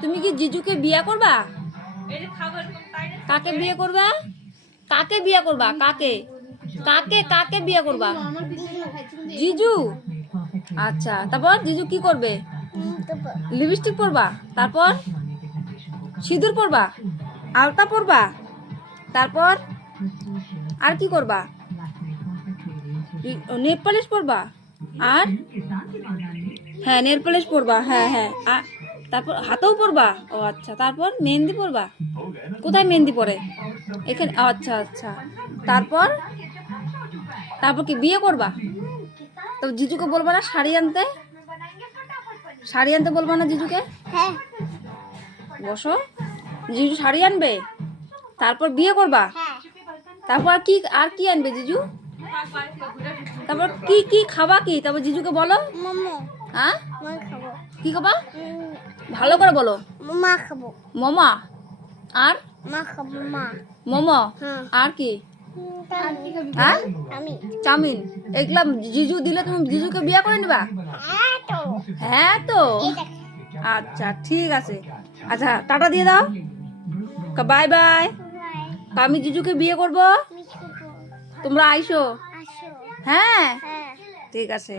তুমি কি জিজুকে বিয়ে করবা? কাকে বিয়ে করবা? কাকে বিয়ে করবা? কাকে কাকে কাকে বিয়ে করবা? জিজু। আচ্ছা, তারপর জিজু কি করবে? লিপস্টিক পরবা, তারপর সিঁদুর পরবা, আলতা পরবা, তারপর আর কি করবা? নেল পালিশ পরবা, আর হ্যাঁ নেল পালিশ পরবা, হ্যাঁ হ্যাঁ, তারপর হাতেও পরবা। ও আচ্ছা, তারপর মেহেন্দি পরবা। কোথায় মেহেন্দি পরে? এখানে। আচ্ছা আচ্ছা, তারপর তারপর কি বিয়ে করবা? তো জিজুকে বলবা না শাড়ি আনতে? শাড়ি আনতে বলবা না জিজুকে? হ্যাঁ। বসো। জিজু শাড়ি আনবে, তারপর বিয়ে করবা। হ্যাঁ। তারপর আর কি আনবে জিজু? তারপর কি কি খাবা কি? তারপর জিজুকে বলো। মোমো। হ্যাঁ, মা খাবো। কি খাবা? ভালো করে বলো। মা খাবো। মোমো। আর মা খাবো মা। মোমো। হ্যাঁ। আর কি? হ্যাঁ? হ্যাঁ, আমি। চাউমিন। এগুলা জিজু দিলে তুমি জিজুকে বিয়ে করে নিবা? হ্যাঁ তো। হ্যাঁ তো। এটা আচ্ছা ঠিক আছে। আচ্ছা টাটা দিয়ে দাও। Bye bye. আমি জিজুকে বিয়ে করব, মিস করবো। তোমরা আইসো। আসো। হ্যাঁ হ্যাঁ। ঠিক আছে।